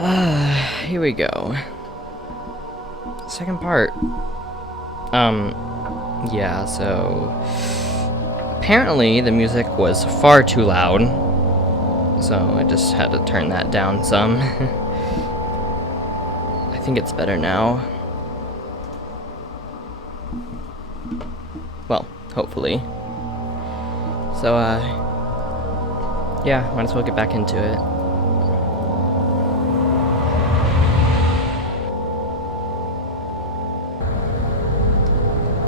Here we go. Second part. Yeah, so apparently the music was far too loud, so I just had to turn that down some. I think it's better now. Well, hopefully. So, yeah, might as well get back into it.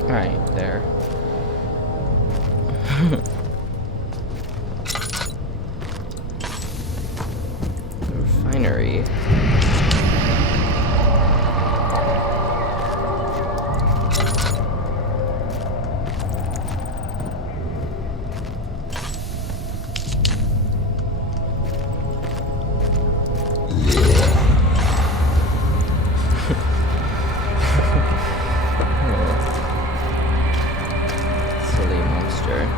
Alright, there. The refinery. Silly monster.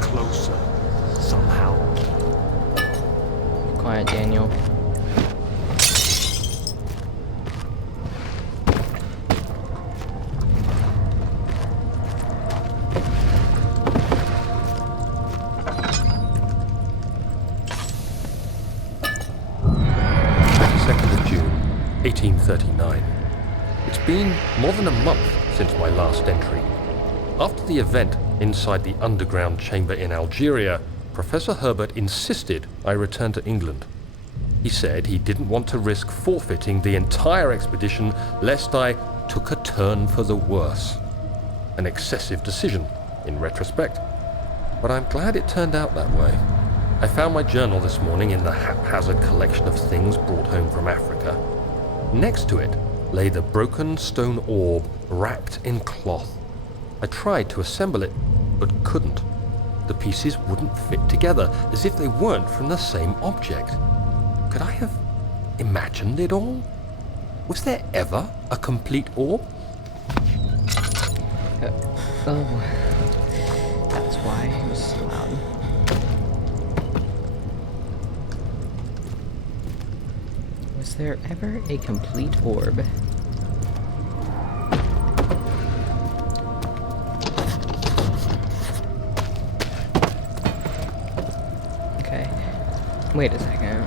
Closer, somehow. Quiet, Daniel. June 1839. It's been more than a month since my last entry. After the event inside the underground chamber in Algeria, Professor Herbert insisted I return to England. He said he didn't want to risk forfeiting the entire expedition lest I took a turn for the worse. An excessive decision, in retrospect, but I'm glad it turned out that way. I found my journal this morning in the haphazard collection of things brought home from Africa. Next to it lay the broken stone orb wrapped in cloth. I tried to assemble it, but couldn't. The pieces wouldn't fit together, as if they weren't from the same object. Could I have imagined it all? Was there ever a complete orb? Oh, that's why it was so loud. Was there ever a complete orb? Okay. Wait a second.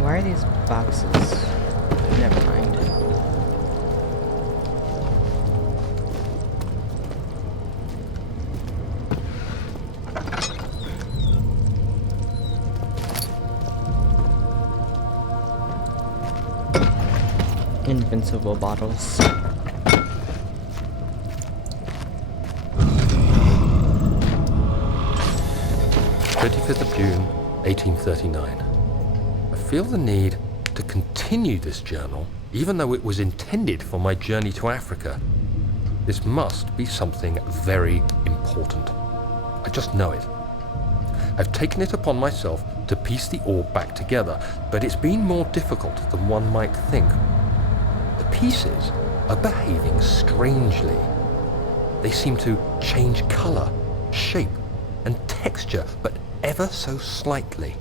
Why are these boxes? Never mind. Invincible bottles. 25th of June, 1839. I feel the need to continue this journal, even though it was intended for my journey to Africa. This must be something very important. I just know it. I've taken it upon myself to piece the orb back together, but it's been more difficult than one might think. The pieces are behaving strangely. They seem to change color, shape, and texture, but ever so slightly.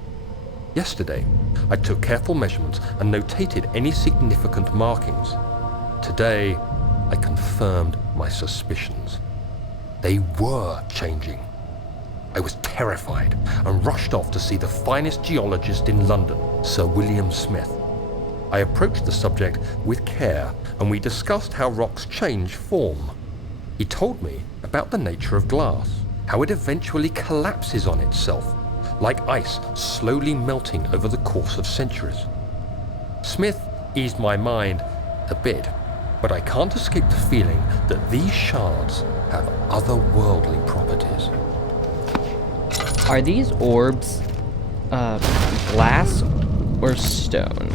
Yesterday, I took careful measurements and notated any significant markings. Today, I confirmed my suspicions. They were changing. I was terrified and rushed off to see the finest geologist in London, Sir William Smith. I approached the subject with care, and we discussed how rocks change form. He told me about the nature of glass, how it eventually collapses on itself, like ice slowly melting over the course of centuries. Smith eased my mind a bit, but I can't escape the feeling that these shards have otherworldly properties. Are these orbs glass or stone?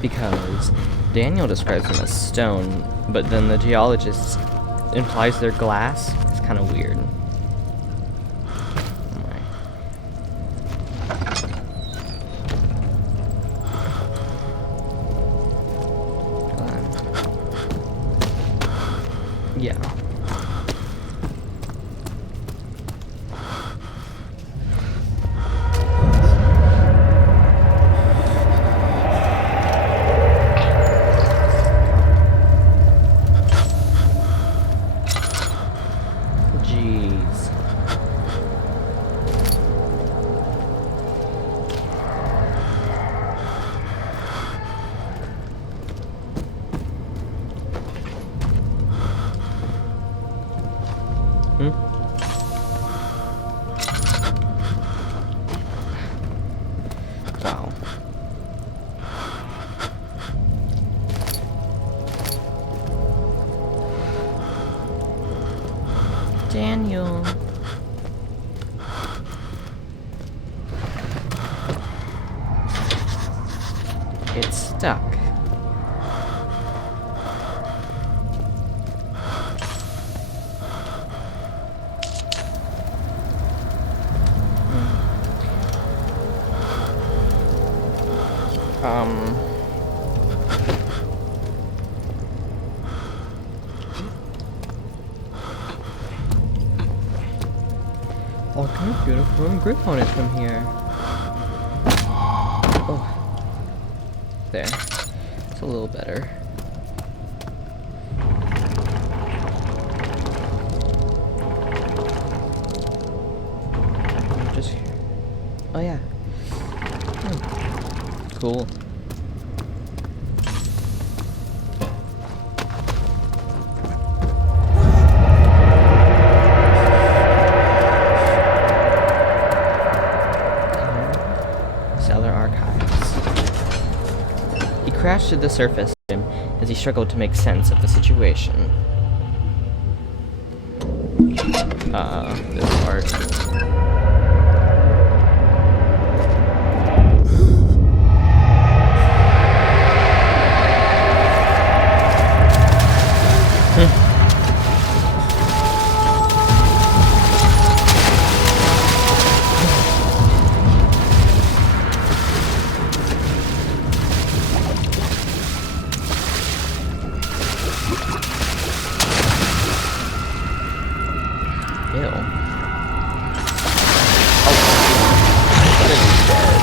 Because Daniel describes them as stone, but then the geologist implies they're glass. It's kind of weird. Yeah. Jeez. Wow. Daniel. It's stuck. Oh, good, beautiful grip on it from here. Oh, there. It's a little better. Just, oh yeah. Cool. Cellar archives. He crashed to the surface as he struggled to make sense of the situation. This part. Ew. What is he dead?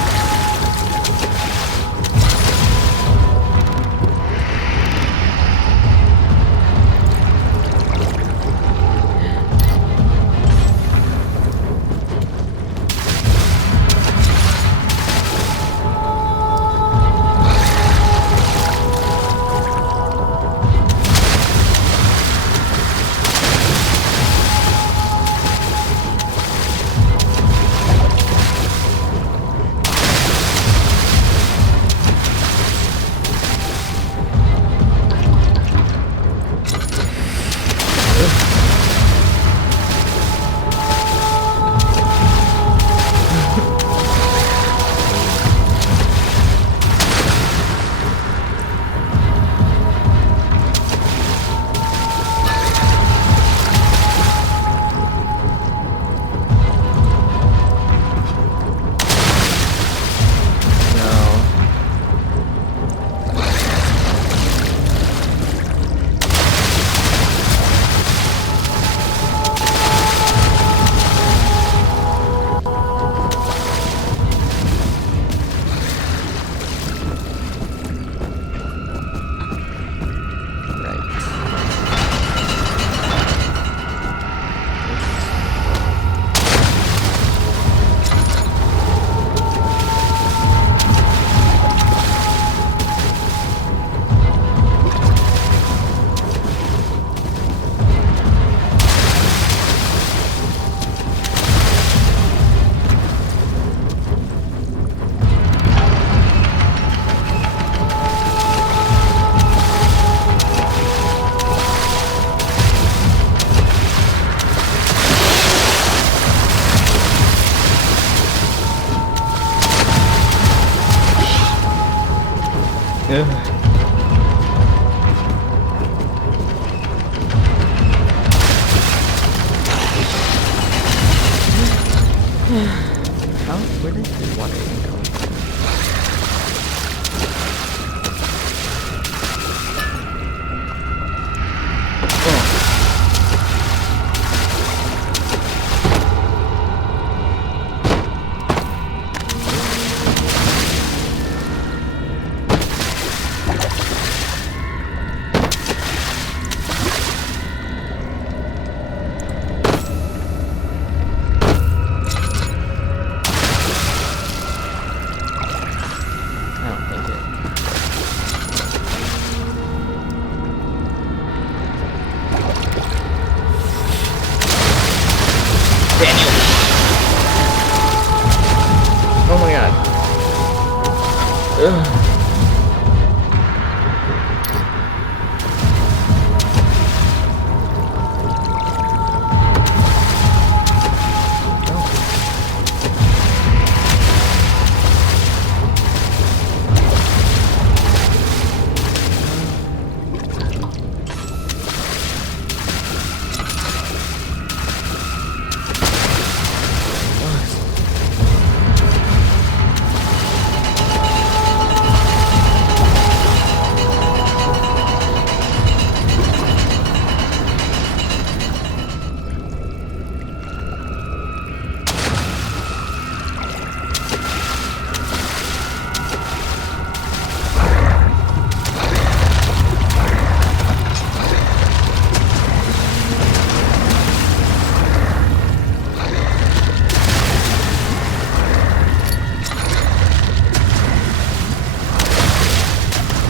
Where did the water even go? Oh my god. Ugh.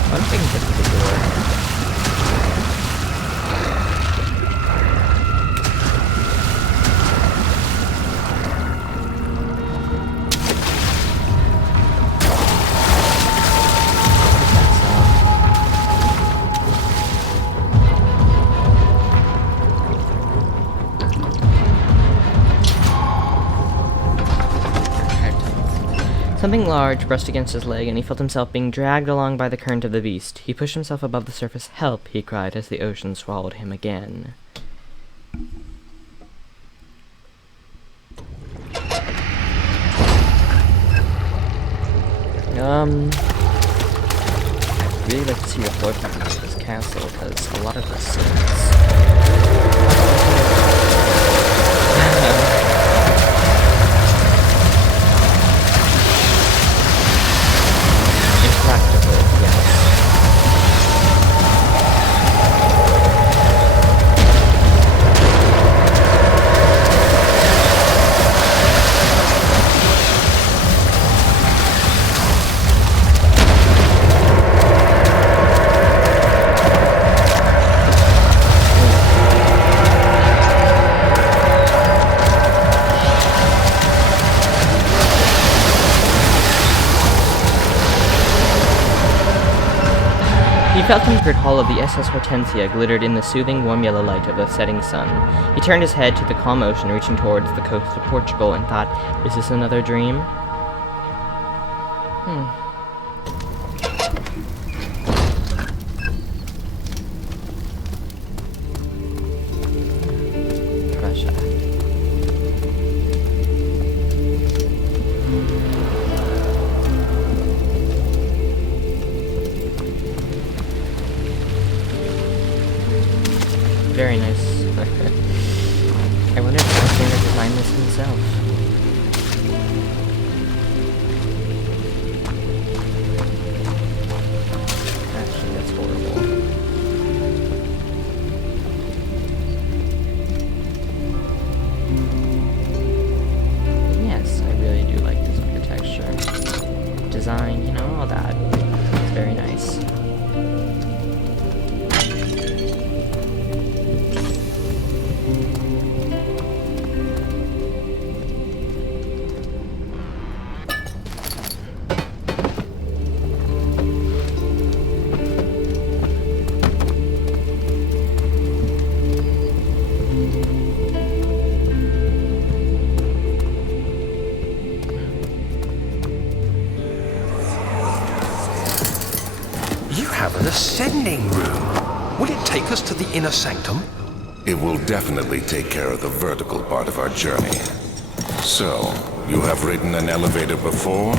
One thing in particular. Something large brushed against his leg, and he felt himself being dragged along by the current of the beast. He pushed himself above the surface. "Help!" he cried as the ocean swallowed him again. I'd really like to see your floor plan of this castle, because a lot of the scenes... Impractical, yes. He felt the secret hull of the SS Hortensia glittered in the soothing, warm yellow light of the setting sun. He turned his head to the calm ocean reaching towards the coast of Portugal and thought, is this another dream? Prussia. Very nice. I wonder if Alexander designed this himself. Actually, that's horrible. Yes, I really do like this architecture. Design, you know, all that. It's very nice. You have an ascending room. Will it take us to the inner sanctum? It will definitely take care of the vertical part of our journey. So, You have ridden an elevator before?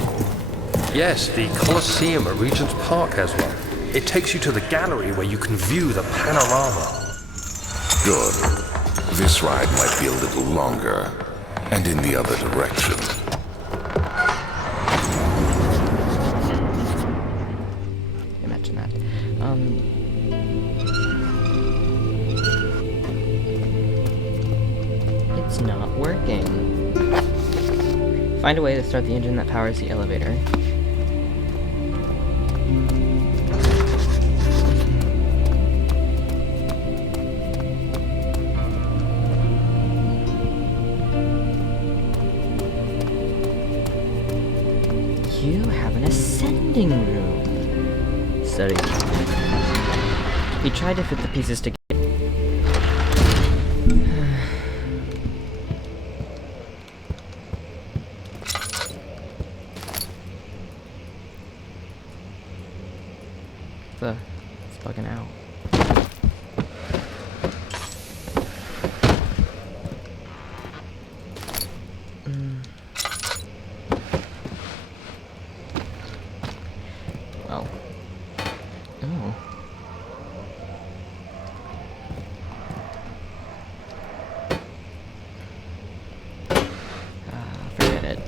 Yes, the Colosseum at Regent's Park has one. It takes you to the gallery where you can view the panorama. Good. This ride might be a little longer, and in the other direction. Imagine that. It's not working. Find a way to start the engine that powers the elevator. You have an ascending room. Study. He tried to fit the pieces together. It's bugging out. Oh. Oh. Forget it.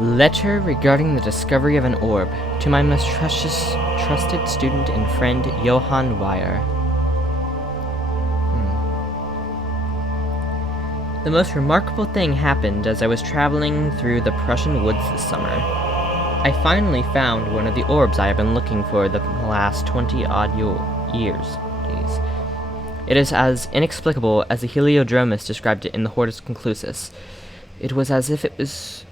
Letter regarding the discovery of an orb to my most trusted student and friend, Johann Weyer. The most remarkable thing happened as I was traveling through the Prussian woods this summer. I finally found one of the orbs I have been looking for the last 20-odd years. Jeez. It is as inexplicable as the Heliodromus described it in the Hortus Conclusus. It was as if it was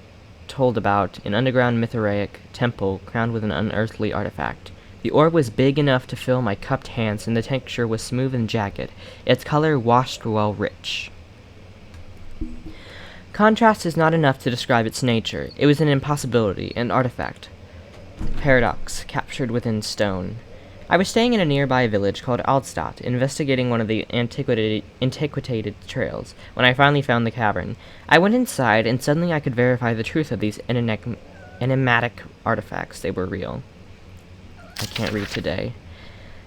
told about an underground Mithraic temple crowned with an unearthly artifact. The orb was big enough to fill my cupped hands, and the texture was smooth and jagged, its color washed while rich. Contrast is not enough to describe its nature. It was an impossibility, an artifact. Paradox, captured within stone. I was staying in a nearby village called Altstadt, investigating one of the antiquated trails, when I finally found the cavern. I went inside, and suddenly I could verify the truth of these enigmatic artifacts. They were real. I can't read today.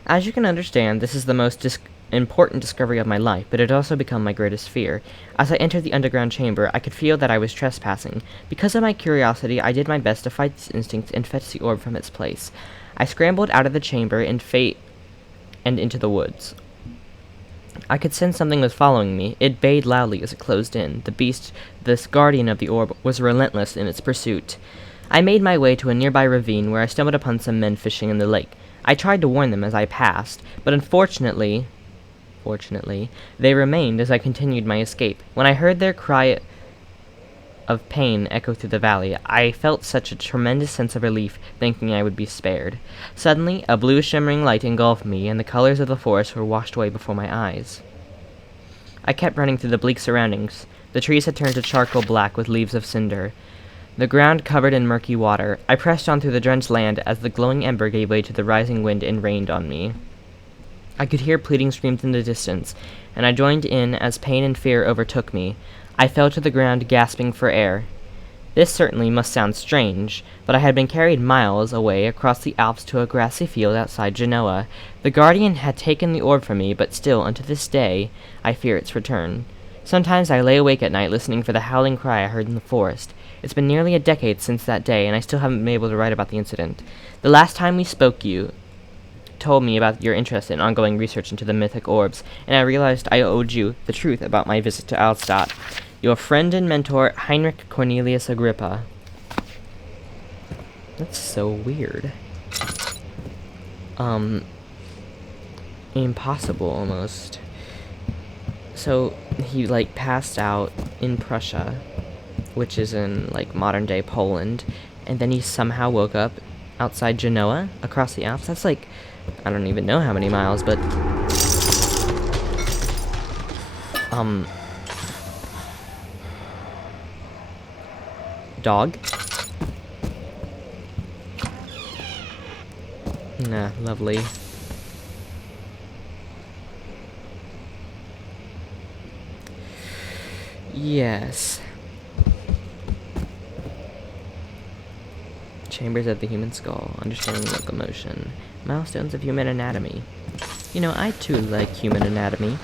As you can understand, this is the most important discovery of my life, but it also became my greatest fear. As I entered the underground chamber, I could feel that I was trespassing. Because of my curiosity, I did my best to fight this instinct and fetch the orb from its place. I scrambled out of the chamber and into the woods. I could sense something was following me. It bayed loudly as it closed in. The beast, this guardian of the orb, was relentless in its pursuit. I made my way to a nearby ravine where I stumbled upon some men fishing in the lake. I tried to warn them as I passed, but unfortunately, they remained as I continued my escape. When I heard their cry of pain echo through the valley, I felt such a tremendous sense of relief, thinking I would be spared. Suddenly, a blue shimmering light engulfed me, and the colors of the forest were washed away before my eyes. I kept running through the bleak surroundings. The trees had turned to charcoal black with leaves of cinder. The ground covered in murky water. I pressed on through the drenched land as the glowing ember gave way to the rising wind and rained on me. I could hear pleading screams in the distance, and I joined in as pain and fear overtook me. I fell to the ground, gasping for air. This certainly must sound strange, but I had been carried miles away across the Alps to a grassy field outside Genoa. The guardian had taken the orb from me, but still, unto this day, I fear its return. Sometimes I lay awake at night listening for the howling cry I heard in the forest. It's been nearly a decade since that day, and I still haven't been able to write about the incident. The last time we spoke, you told me about your interest in ongoing research into the mythic orbs, and I realized I owed you the truth about my visit to Altstadt. Your friend and mentor, Heinrich Cornelius Agrippa. That's so weird. impossible almost. So he like passed out in Prussia, which is in like modern day Poland, and then he somehow woke up outside Genoa across the Alps. That's like, I don't even know how many miles, but dog. Nah, lovely. Yes. Chambers of the human skull, understanding locomotion, milestones of human anatomy. You know, I too like human anatomy.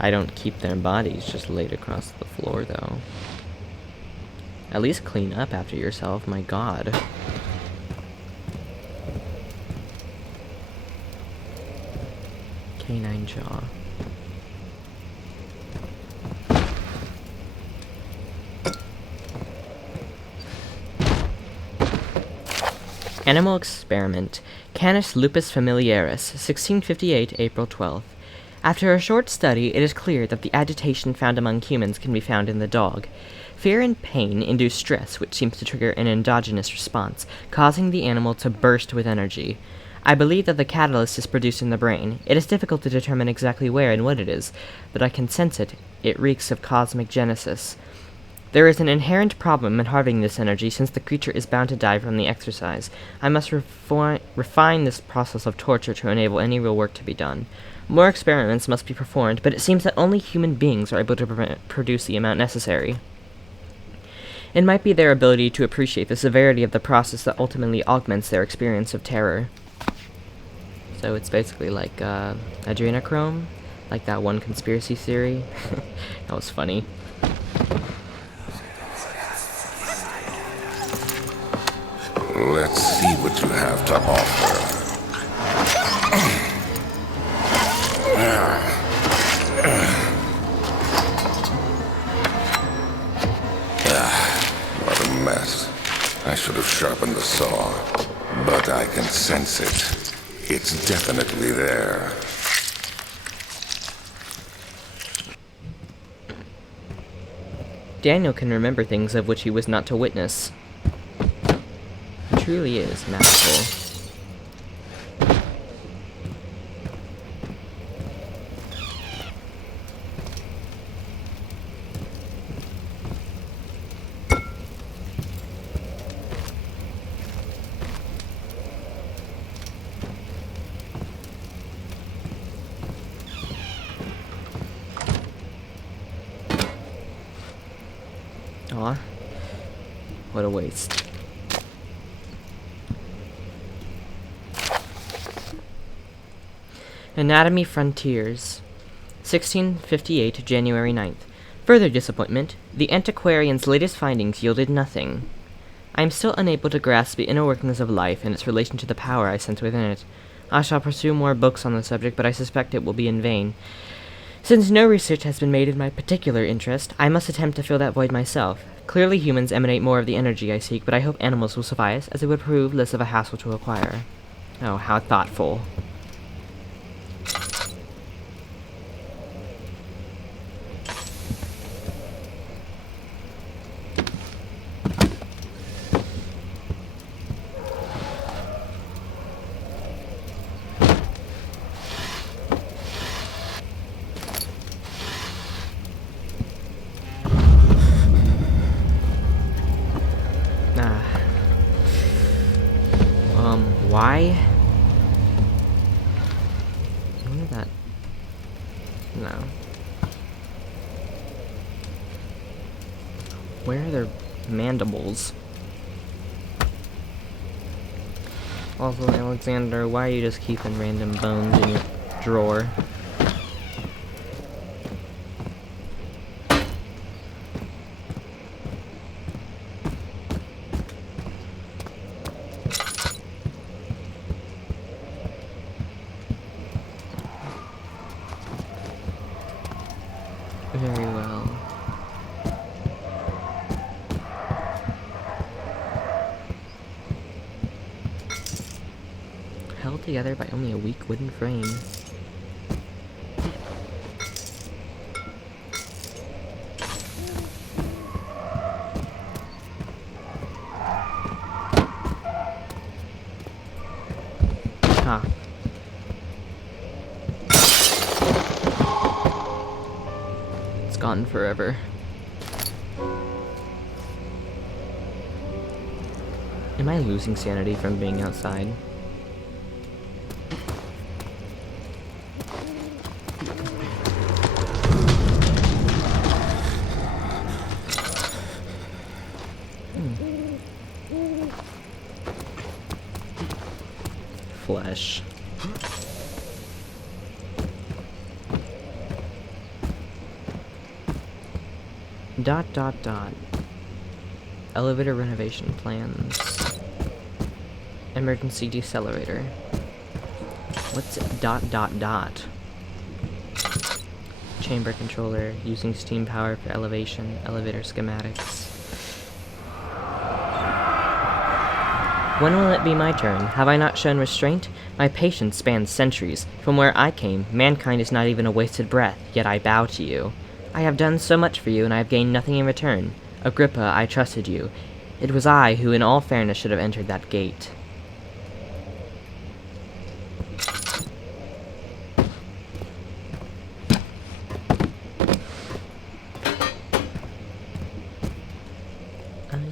I don't keep their bodies just laid across the floor, though. At least clean up after yourself, my god. Canine jaw. Animal experiment. Canis lupus familiaris, 1658, April 12th. After a short study, it is clear that the agitation found among humans can be found in the dog. Fear and pain induce stress, which seems to trigger an endogenous response, causing the animal to burst with energy. I believe that the catalyst is produced in the brain. It is difficult to determine exactly where and what it is, but I can sense it. It reeks of cosmic genesis. There is an inherent problem in harvesting this energy, since the creature is bound to die from the exercise. I must refine this process of torture to enable any real work to be done. More experiments must be performed, but it seems that only human beings are able to produce the amount necessary. It might be their ability to appreciate the severity of the process that ultimately augments their experience of terror. So it's basically like adrenochrome, like that one conspiracy theory. That was funny. Let's see what you have to offer. What a mess. I should have sharpened the saw, but I can sense it. It's definitely there. Daniel can remember things of which he was not to witness. He truly is magical. Aw. What a waste. Anatomy Frontiers, 1658, January 9th. Further disappointment. The antiquarian's latest findings yielded nothing. I am still unable to grasp the inner workings of life and its relation to the power I sense within it. I shall pursue more books on the subject, but I suspect it will be in vain. Since no research has been made in my particular interest, I must attempt to fill that void myself. Clearly humans emanate more of the energy I seek, but I hope animals will suffice, as it would prove less of a hassle to acquire. Oh, how thoughtful. Why? I wonder that... No. Where are their mandibles? Also, Alexander, why are you just keeping random bones in your drawer? Very well. Held together by only a weak wooden frame. Ha. It's gone forever. Am I losing sanity from being outside? Flesh. Dot dot dot. Elevator renovation plans. Emergency decelerator. What's dot dot dot? Chamber controller, using steam power for elevation, elevator schematics. When will it be my turn? Have I not shown restraint? My patience spans centuries. From where I came, mankind is not even a wasted breath, yet I bow to you. I have done so much for you, and I have gained nothing in return. Agrippa, I trusted you. It was I who, in all fairness, should have entered that gate.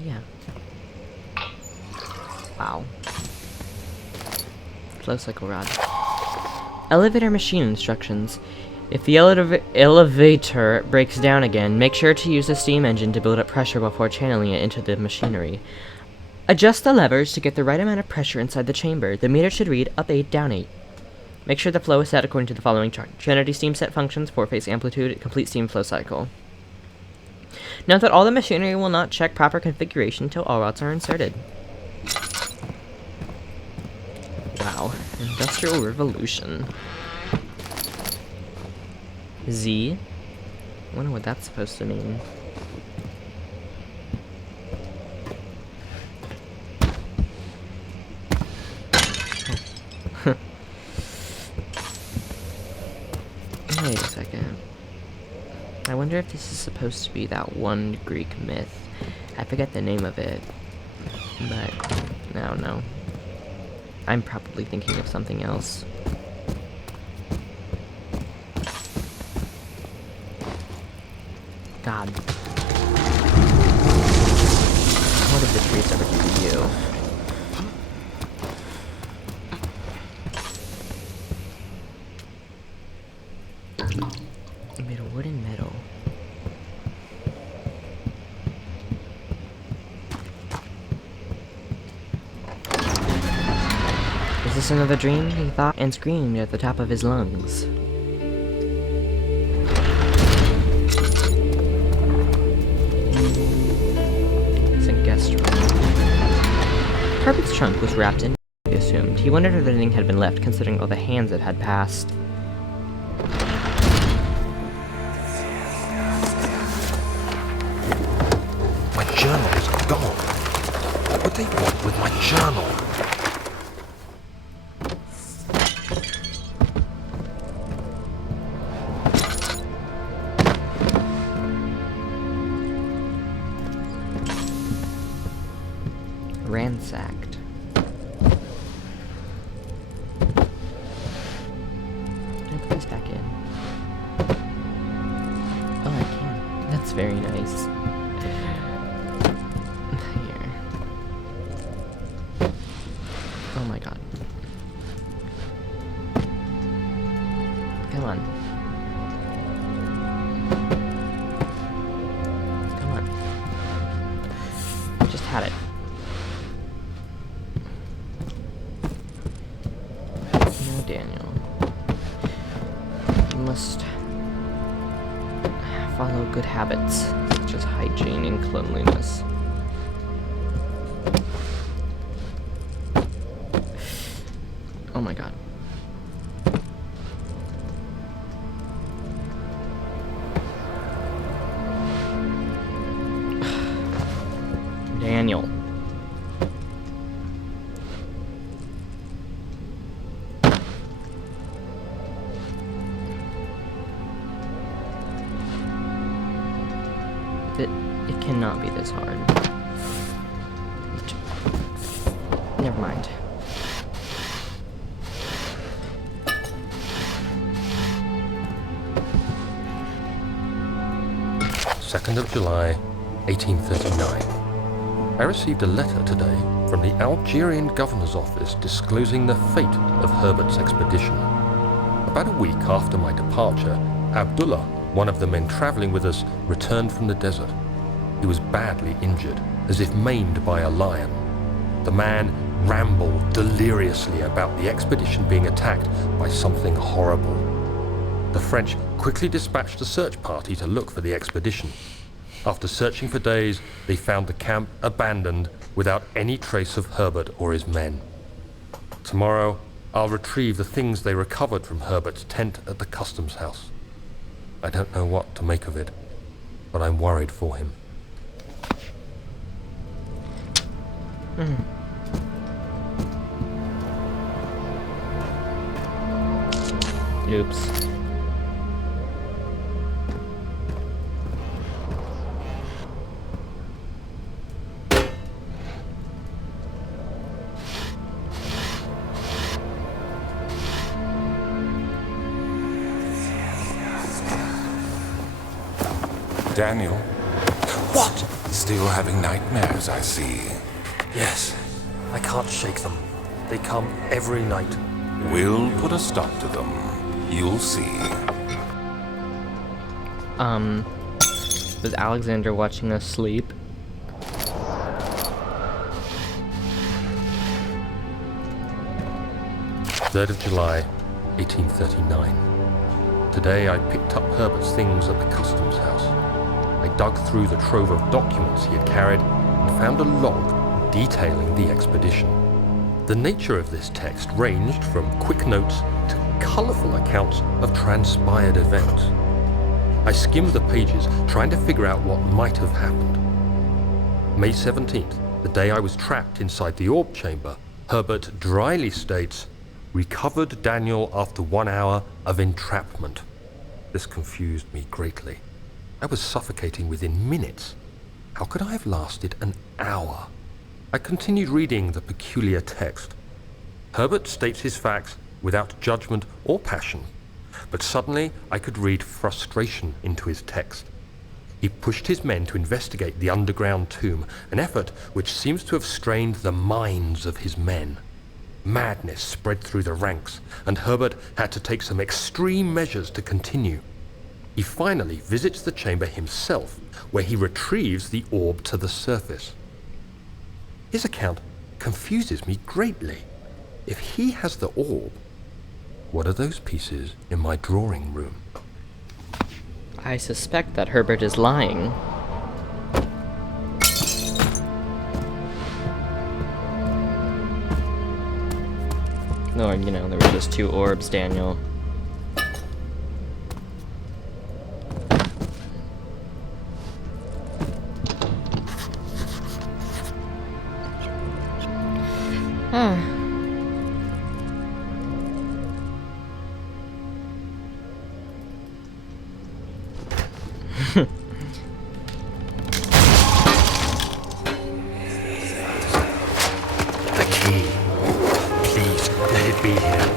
Yeah. Wow. Flow cycle rod. Elevator machine instructions. If the elevator breaks down again, make sure to use the steam engine to build up pressure before channeling it into the machinery. Adjust the levers to get the right amount of pressure inside the chamber. The meter should read up 8, down 8. Make sure the flow is set according to the following chart. Trinity steam set functions, 4-phase amplitude, complete steam flow cycle. Note that all the machinery will not check proper configuration until all routes are inserted. Wow. Industrial Revolution. Z? I wonder what that's supposed to mean. Wait a second. I wonder if this is supposed to be that one Greek myth. I forget the name of it. But, I don't know. I'm probably thinking of something else. God. What did the trees ever do to you? You made a wooden medal. Is this another dream? He thought and screamed at the top of his lungs. Carpet's trunk was wrapped in, he assumed. He wondered if anything had been left, considering all the hands it had passed. My journal is gone. What would they want with my journal? Ransacked. Can I put this back in? Oh, I can. That's very nice. Here. Oh my god. Come on. Come on. Just had it. Daniel. You must follow good habits, such as hygiene and cleanliness. Oh my god. Daniel. It cannot be this hard. Never mind. 2nd of July, 1839. I received a letter today from the Algerian governor's office disclosing the fate of Herbert's expedition. About a week after my departure, Abdullah, one of the men traveling with us, returned from the desert. He was badly injured, as if maimed by a lion. The man rambled deliriously about the expedition being attacked by something horrible. The French quickly dispatched a search party to look for the expedition. After searching for days, they found the camp abandoned without any trace of Herbert or his men. Tomorrow, I'll retrieve the things they recovered from Herbert's tent at the customs house. I don't know what to make of it, but I'm worried for him. Oops. Daniel, What? still having nightmares, I see. Yes, I can't shake them. They come every night. We'll put a stop to them. You'll see. Was Alexander watching us sleep? Third of July, 1839. Today I picked up Herbert's things at the customs house. I dug through the trove of documents he had carried and found a log detailing the expedition. The nature of this text ranged from quick notes to colourful accounts of transpired events. I skimmed the pages, trying to figure out what might have happened. May 17th, the day I was trapped inside the orb chamber, Herbert dryly states, "Recovered Dahniael after 1 hour of entrapment." This confused me greatly. I was suffocating within minutes. How could I have lasted an hour? I continued reading the peculiar text. Herbert states his facts without judgment or passion, but suddenly I could read frustration into his text. He pushed his men to investigate the underground tomb, an effort which seems to have strained the minds of his men. Madness spread through the ranks, and Herbert had to take some extreme measures to continue. He finally visits the chamber himself, where he retrieves the orb to the surface. His account confuses me greatly. If he has the orb, what are those pieces in my drawing room? I suspect that Herbert is lying. Or, you know, there were just 2 orbs, Daniel. The key. Please, let it be here.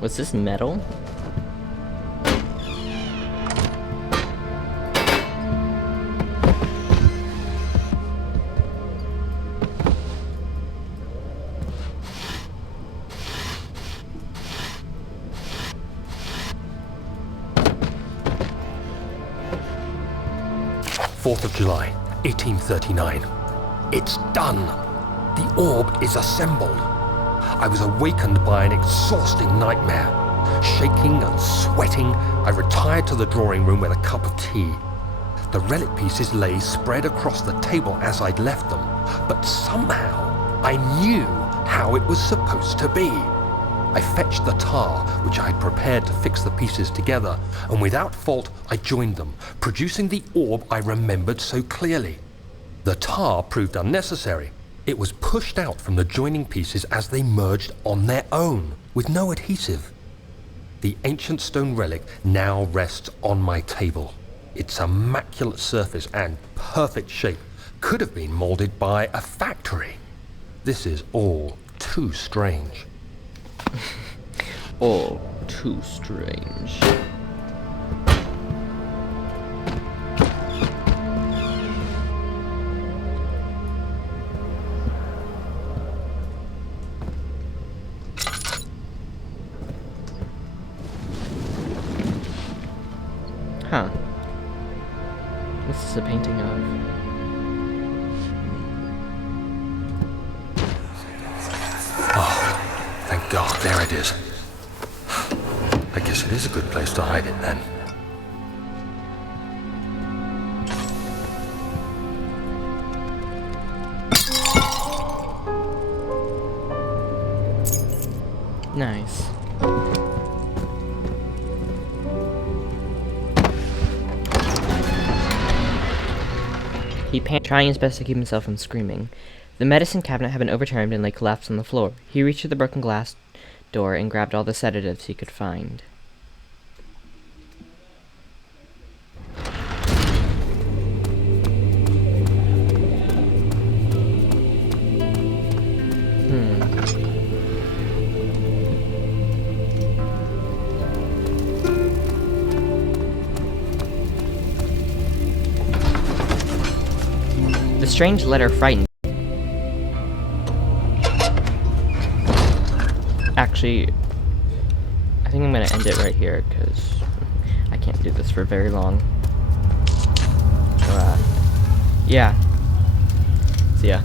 Was this metal? Fourth of July, 1839. It's done. The orb is assembled. I was awakened by an exhausting nightmare. Shaking and sweating, I retired to the drawing room with a cup of tea. The relic pieces lay spread across the table as I'd left them, but somehow I knew how it was supposed to be. I fetched the tar, which I had prepared to fix the pieces together, and without fault I joined them, producing the orb I remembered so clearly. The tar proved unnecessary. It was pushed out from the joining pieces as they merged on their own, with no adhesive. The ancient stone relic now rests on my table. Its immaculate surface and perfect shape could have been molded by a factory. This is all too strange. All too strange. Huh. What's this a painting of? Oh, thank God, there it is. I guess it is a good place to hide it then. Nice. He panicked, trying his best to keep himself from screaming. The medicine cabinet had been overturned and lay collapsed on the floor. He reached to the broken glass door and grabbed all the sedatives he could find. The strange letter frightened. Actually, I think I'm gonna end it right here, because I can't do this for very long. So, yeah. See ya.